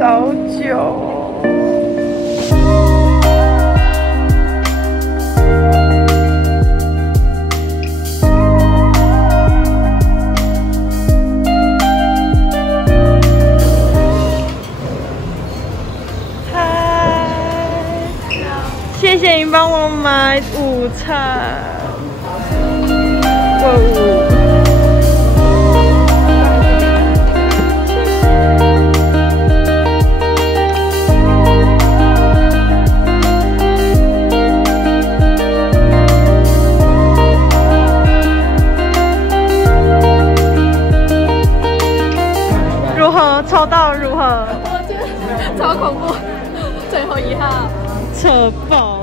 早酒。嗨，谢谢你帮我买午餐。哇哦！ 抽到如何？我觉得超恐怖，最后一号扯爆！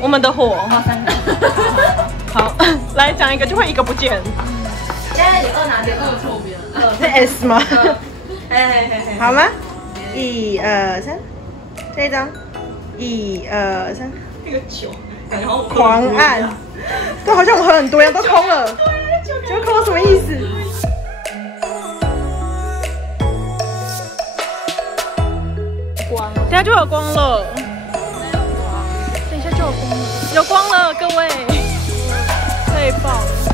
我们的火，好，来讲一个就会一个不见。现在你二拿点二错边，是 S 吗？好吗？1、2、3，这一张，1、2、3，那个酒，狂按，对，好像我们喝很多一样，都空了。酒空什么意思？光，等下就有光了。 有光了，各位，太棒了！